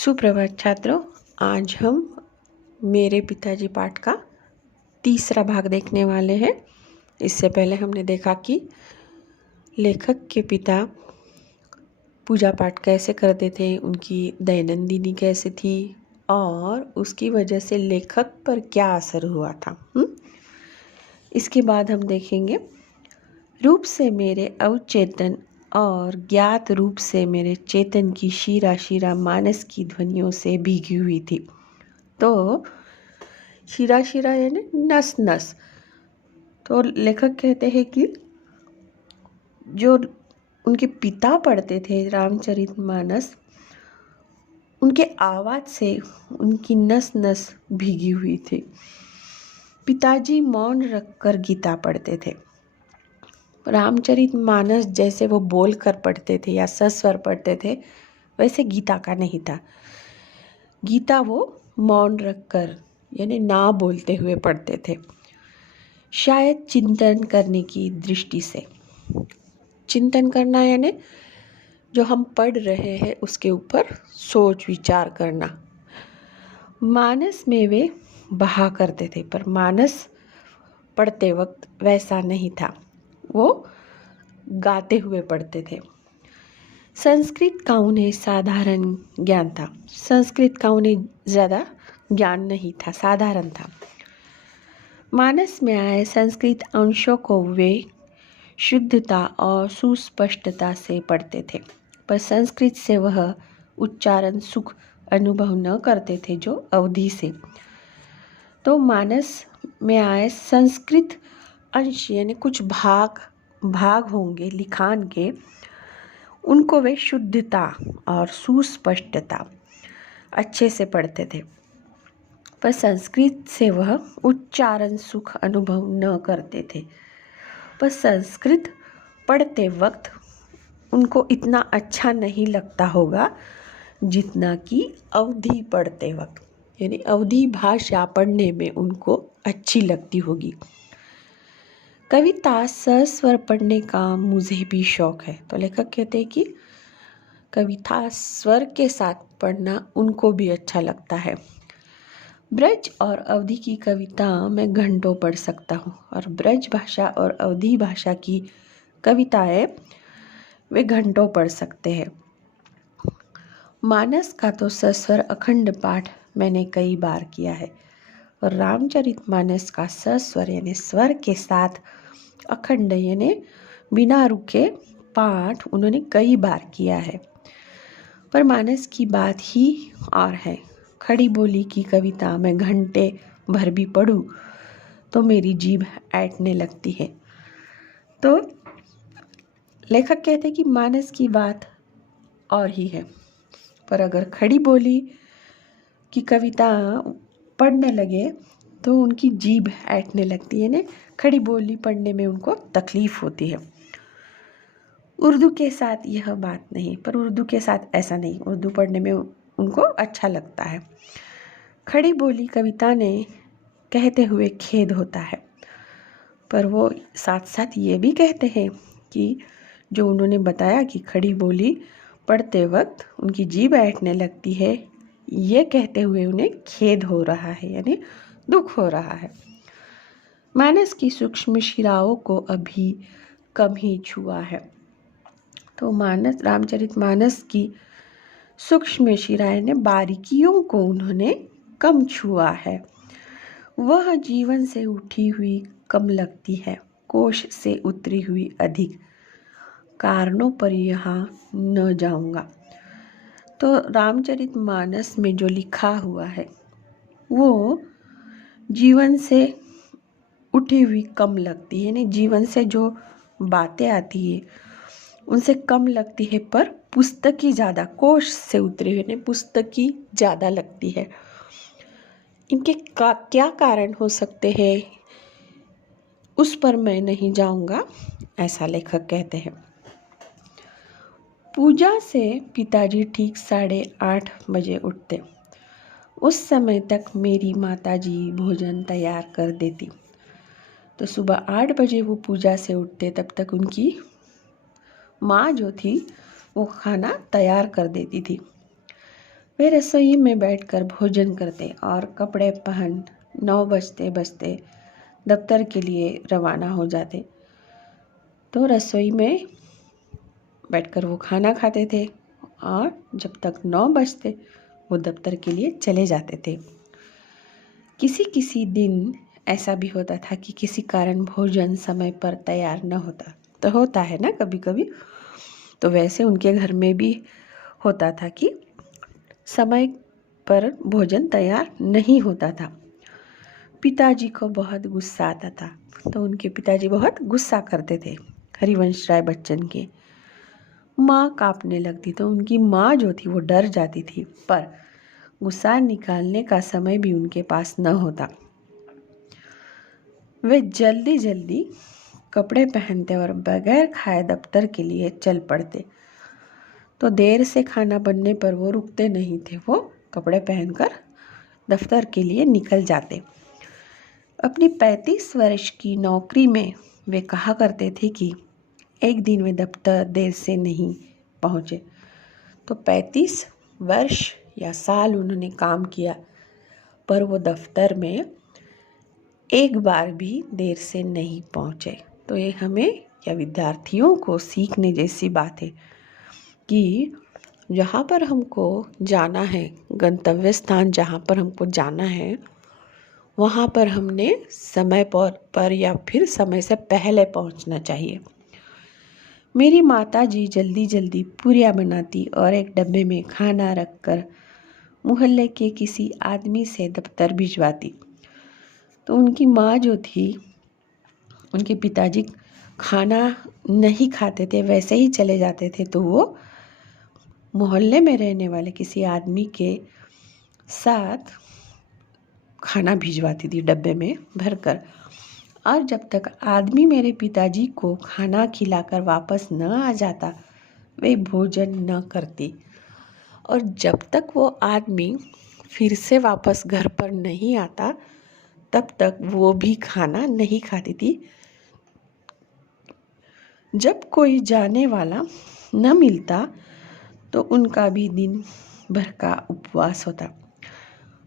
सुप्रभात छात्रों। आज हम मेरे पिताजी पाठ का तीसरा भाग देखने वाले हैं। इससे पहले हमने देखा कि लेखक के पिता पूजा पाठ कैसे करते थे, उनकी दैनंदिनी कैसे थी और उसकी वजह से लेखक पर क्या असर हुआ था। इसके बाद हम देखेंगे रूप से मेरे अवचेतन और ज्ञात रूप से मेरे चेतन की शीरा शीरा मानस की ध्वनियों से भीगी हुई थी। तो शीरा शीरा यानी नस नस। तो लेखक कहते हैं कि जो उनके पिता पढ़ते थे रामचरितमानस, उनके आवाज़ से उनकी नस नस भीगी हुई थी। पिताजी मौन रखकर गीता पढ़ते थे। रामचरितमानस जैसे वो बोल कर पढ़ते थे या सस्वर पढ़ते थे, वैसे गीता का नहीं था। गीता वो मौन रखकर यानी ना बोलते हुए पढ़ते थे, शायद चिंतन करने की दृष्टि से। चिंतन करना यानी जो हम पढ़ रहे हैं उसके ऊपर सोच विचार करना। मानस में वे बहा करते थे, पर मानस पढ़ते वक्त वैसा नहीं था, वो गाते हुए पढ़ते थे। संस्कृत का उन्हें साधारण ज्ञान था। संस्कृत का उन्हें ज़्यादा ज्ञान नहीं था, साधारण था। मानस में आए संस्कृत अंशों को वे शुद्धता और सुस्पष्टता से पढ़ते थे, पर संस्कृत से वह उच्चारण सुख अनुभव न करते थे जो अवधि से। तो मानस में आए संस्कृत अंश यानी कुछ भाग होंगे लिखान के, उनको वे शुद्धता और सुस्पष्टता अच्छे से पढ़ते थे, पर संस्कृत से वह उच्चारण सुख अनुभव न करते थे। पर संस्कृत पढ़ते वक्त उनको इतना अच्छा नहीं लगता होगा जितना कि अवधि पढ़ते वक्त, यानी अवधि भाषा पढ़ने में उनको अच्छी लगती होगी। कविता सस्वर पढ़ने का मुझे भी शौक है। तो लेखक कहते हैं कि कविता स्वर के साथ पढ़ना उनको भी अच्छा लगता है। ब्रज और अवधि की कविता मैं घंटों पढ़ सकता हूँ, और ब्रज भाषा और अवधि भाषा की कविताएं वे घंटों पढ़ सकते हैं। मानस का तो सस्वर अखंड पाठ मैंने कई बार किया है, और रामचरितमानस का सस्वर यानी स्वर के साथ अखंड यानी बिना रुके पाठ उन्होंने कई बार किया है। पर मानस की बात ही और है। खड़ी बोली की कविता मैं घंटे भर भी पढ़ूं तो मेरी जीभ ऐंठने लगती है। तो लेखक कहते हैं कि मानस की बात और ही है, पर अगर खड़ी बोली की कविता पढ़ने लगे तो उनकी जीभ ऐंठने लगती है, यानी खड़ी बोली पढ़ने में उनको तकलीफ होती है। उर्दू के साथ यह बात नहीं, पर उर्दू के साथ ऐसा नहीं, उर्दू पढ़ने में उनको अच्छा लगता है। खड़ी बोली कविता ने कहते हुए खेद होता है, पर वो साथ साथ ये भी कहते हैं कि जो उन्होंने बताया कि खड़ी बोली पढ़ते वक्त उनकी जीभ ऐंठने लगती है, ये कहते हुए उन्हें खेद हो रहा है, यानी दुख हो रहा है। मानस की सूक्ष्म शिराओं को अभी कम ही छुआ है। तो मानस रामचरितमानस की सूक्ष्म शिराएं ने बारीकियों को उन्होंने कम छुआ है। वह जीवन से उठी हुई कम लगती है, कोश से उतरी हुई अधिक। कारणों पर यहाँ न जाऊंगा। तो रामचरितमानस में जो लिखा हुआ है वो जीवन से उठी हुई कम लगती है, यानी जीवन से जो बातें आती है उनसे कम लगती है, पर पुस्तकी ज़्यादा, कोश से उतरी हुई पुस्तकी ज़्यादा लगती है। इनके क्या कारण हो सकते हैं उस पर मैं नहीं जाऊंगा, ऐसा लेखक कहते हैं। पूजा से पिताजी ठीक 8:30 बजे उठते। उस समय तक मेरी माताजी भोजन तैयार कर देती। तो सुबह 8 बजे वो पूजा से उठते, तब तक उनकी माँ जो थी वो खाना तैयार कर देती थी। वे रसोई में बैठकर भोजन करते और कपड़े पहन 9 बजते बजते दफ्तर के लिए रवाना हो जाते। तो रसोई में बैठकर वो खाना खाते थे और जब तक 9 बजते वो दफ्तर के लिए चले जाते थे। किसी किसी दिन ऐसा भी होता था कि किसी कारण भोजन समय पर तैयार न होता, तो होता है ना कभी कभी। तो वैसे उनके घर में भी होता था कि समय पर भोजन तैयार नहीं होता था। पिताजी को बहुत गुस्सा आता था, तो उनके पिताजी बहुत गुस्सा करते थे हरिवंश राय बच्चन के। माँ काँपने लगती, तो उनकी माँ जो थी वो डर जाती थी, पर गुस्सा निकालने का समय भी उनके पास न होता। वे जल्दी जल्दी कपड़े पहनते और बगैर खाए दफ्तर के लिए चल पड़ते। तो देर से खाना बनने पर वो रुकते नहीं थे, वो कपड़े पहनकर दफ्तर के लिए निकल जाते। अपनी 35 वर्ष की नौकरी में वे कहा करते थे कि एक दिन वे दफ्तर देर से नहीं पहुँचे। तो 35 वर्ष या साल उन्होंने काम किया, पर वो दफ्तर में एक बार भी देर से नहीं पहुँचे। तो ये हमें या विद्यार्थियों को सीखने जैसी बात है कि जहाँ पर हमको जाना है, गंतव्य स्थान जहाँ पर हमको जाना है, वहाँ पर हमने समय पर या फिर समय से पहले पहुँचना चाहिए। मेरी माताजी जल्दी जल्दी पूरियाँ बनाती और एक डब्बे में खाना रखकर मोहल्ले के किसी आदमी से दफ्तर भिजवाती। तो उनकी माँ जो थी, उनके पिताजी खाना नहीं खाते थे, वैसे ही चले जाते थे, तो वो मोहल्ले में रहने वाले किसी आदमी के साथ खाना भिजवाती थी डब्बे में भरकर। और जब तक आदमी मेरे पिताजी को खाना खिलाकर वापस न आ जाता, वे भोजन न करती। और जब तक वो आदमी फिर से वापस घर पर नहीं आता, तब तक वो भी खाना नहीं खाती थी। जब कोई जाने वाला न मिलता, तो उनका भी दिन भर का उपवास होता।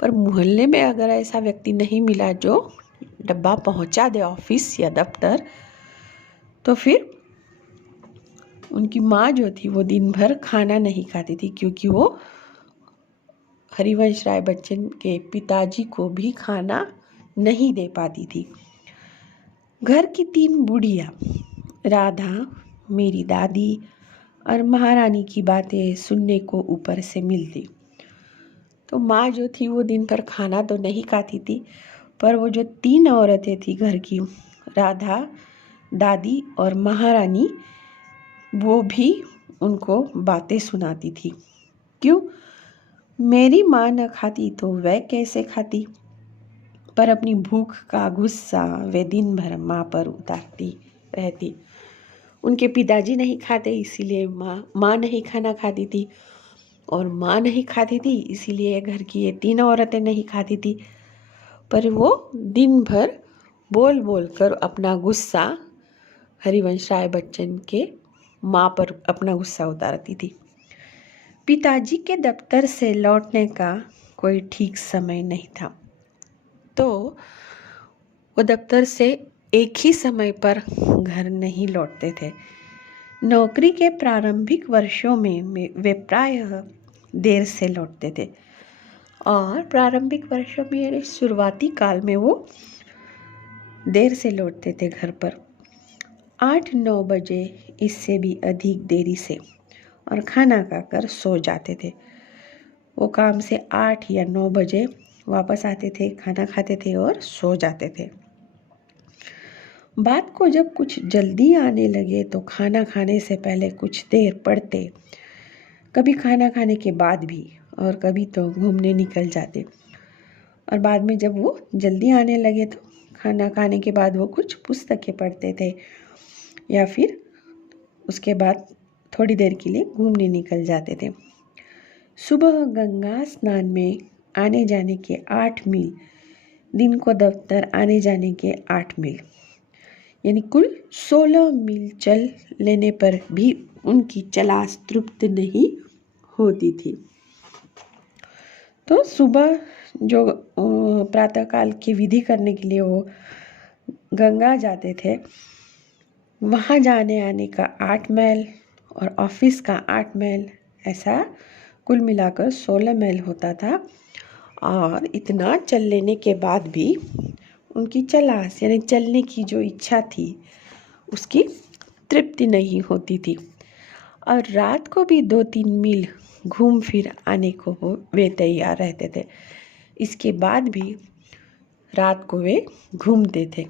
पर मोहल्ले में अगर ऐसा व्यक्ति नहीं मिला जो डब्बा पहुंचा दे ऑफिस या दफ्तर, तो फिर उनकी माँ जो थी वो दिन भर खाना नहीं खाती थी, क्योंकि वो हरिवंश राय बच्चन के पिताजी को भी खाना नहीं दे पाती थी। घर की 3 बुढ़िया, राधा, मेरी दादी और महारानी की बातें सुनने को ऊपर से मिलती। तो माँ जो थी वो दिन भर खाना तो नहीं खाती थी, पर वो जो 3 औरतें थी घर की, राधा, दादी और महारानी, वो भी उनको बातें सुनाती थी। क्यों? मेरी माँ न खाती तो वह कैसे खाती? पर अपनी भूख का गुस्सा वे दिन भर माँ पर उतारती रहती। उनके पिताजी नहीं खाते, इसीलिए माँ नहीं खाना खाती थी, और माँ नहीं खाती थी इसीलिए घर की ये 3 औरतें नहीं खाती थी। पर वो दिन भर बोल बोल कर अपना गुस्सा हरिवंश राय बच्चन के माँ पर अपना गुस्सा उतारती थी। पिताजी के दफ्तर से लौटने का कोई ठीक समय नहीं था, तो वो दफ्तर से एक ही समय पर घर नहीं लौटते थे। नौकरी के प्रारंभिक वर्षों में वे प्रायः देर से लौटते थे, और प्रारंभिक वर्षों में यानी शुरुआती काल में वो देर से लौटते थे घर पर 8-9 बजे, इससे भी अधिक देरी से, और खाना खाकर सो जाते थे। वो काम से 8 या 9 बजे वापस आते थे, खाना खाते थे और सो जाते थे। बात को जब कुछ जल्दी आने लगे तो खाना खाने से पहले कुछ देर पढ़ते, कभी खाना खाने के बाद भी, और कभी तो घूमने निकल जाते। और बाद में जब वो जल्दी आने लगे तो खाना खाने के बाद वो कुछ पुस्तकें पढ़ते थे, या फिर उसके बाद थोड़ी देर के लिए घूमने निकल जाते थे। सुबह गंगा स्नान में आने जाने के 8 मील, दिन को दफ्तर आने जाने के 8 मील, यानी कुल 16 मील चल लेने पर भी उनकी चलास तृप्त नहीं होती थी। तो सुबह जो प्रातःकाल की विधि करने के लिए वो गंगा जाते थे, वहाँ जाने आने का 8 माइल और ऑफिस का 8 माइल, ऐसा कुल मिलाकर 16 माइल होता था। और इतना चल लेने के बाद भी उनकी चलास यानी चलने की जो इच्छा थी उसकी तृप्ति नहीं होती थी, और रात को भी 2-3 मील घूम फिर आने को वे तैयार रहते थे। इसके बाद भी रात को वे घूमते थे।